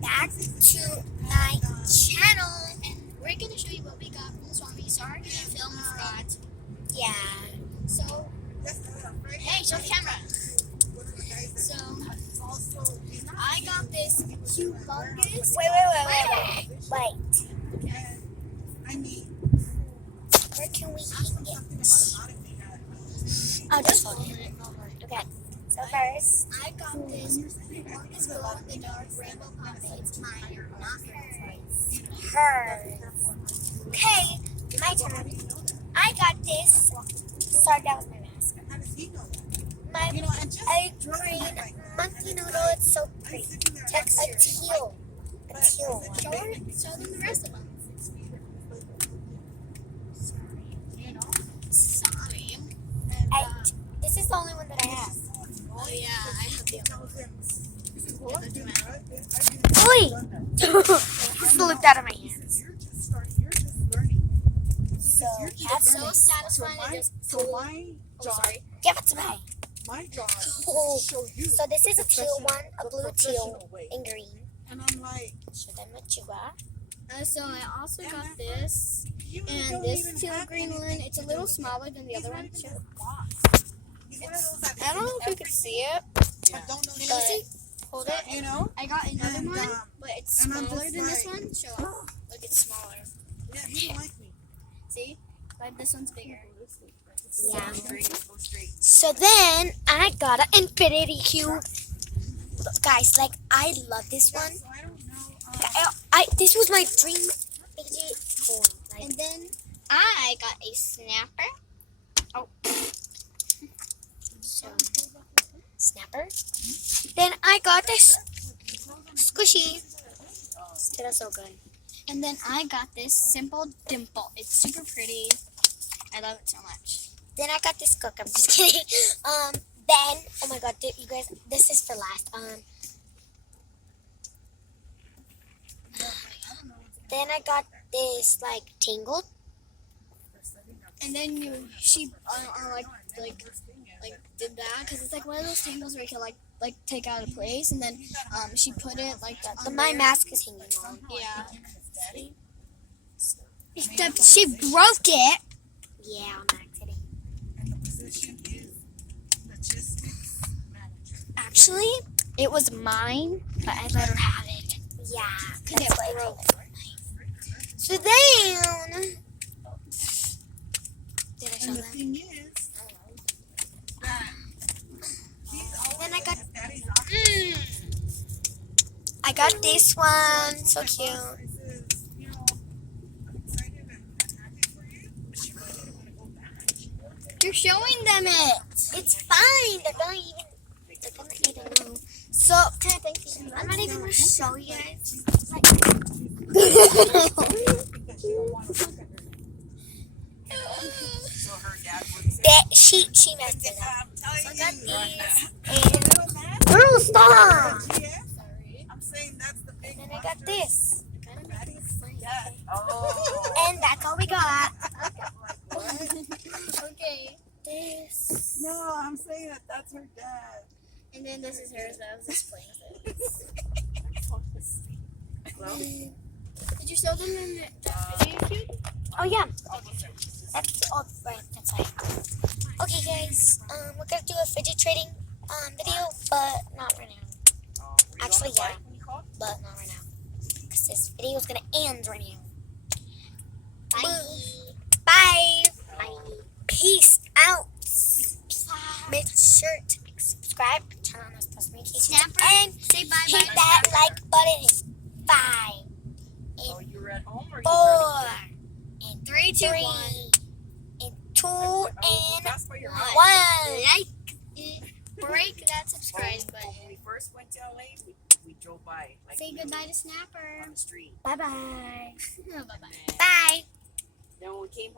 back to my channel, and we're gonna show you what we got from the Swami. Sorry, we didn't film Scott. Yeah. So, hey, show the camera. So, I got this humongous. Wait. Where can we hang it? I'll just hold it. Okay. So first, I got this humongous glow in the dark rainbow pop. It's mine, not hers. Hers. Okay, my turn. I got this. Sorry, that was my mask. My green monkey noodle. It's so pretty. A teal. A teal one. Show them the rest of them. Sorry. This is the only one that I have. Oh yeah, I have the other one. Oi! Just looked out of my hands. So that's so satisfying. My job. Give it to me. My job is to show you. So this is a teal one, a blue teal, and green. And I'm like, Show them what you got. So I also got this, and this teal green one. It's a little smaller than the other one. I don't know if you can see it. But hold it. You know? I got another one, but it's smaller than this one. Show it. Look, it's smaller. Yeah, you like me. See? But this one's bigger. Yeah. So then I got an infinity cube. Guys, like I love this one. I don't know. This was my dream fidget toy. Like, And then I got a snapper. Oh. so, snapper. Then I got this squishy. It was so good. And then I got this simple dimple. It's super pretty. I love it so much. Then I got this cook. I'm just kidding. Then oh my god, you guys, this is for last. Then I got this like tangled. And then she did that because it's like one of those tangles where you can like take out a place, and then she put it like that. But my mask is hanging on. Yeah. Except she broke it. Yeah, I'm not kidding. And the position is logistics manager. Actually, it was mine, but I let her have it. Yeah, Because it broke. so then did I show And the them? thing is, that he's always Then I got daddy's office. I got this one. So cute. Says, you know, I'm excited and happy for you, but she really didn't want to go back. You're showing them it. It's fine. They're gonna eat it now. So I'm not even gonna show you guys. Because she don't want to look at her. So her dad works there. That she messed it up. I'm So I telling got you. these. And girl, stop. Yeah, I'm saying that's the big And then I got this. Yeah. Oh. And that's all we got. Okay. This. No, I'm saying that's her dad. And then this is hers. I was just playing with it. Well, Did you show them in the video cube? Oh yeah. That's right. That's right. Okay, guys. We're gonna do a fidget trading video, but not right now. Actually, yeah, but not right now. Cause this video is gonna end right now. Bye. Bye. Peace out. Make sure to subscribe, turn on those post notifications, and Say bye hit that like button. 5, oh, you were at home or 4, and 3, 2, 3, 1. and 2, and that's where you're 1. Like it. Break that subscribe button. When we first went to LA, we drove by. Like, Say goodbye to Snapper. on the street. Bye bye. Bye bye. Bye. Then when we came home.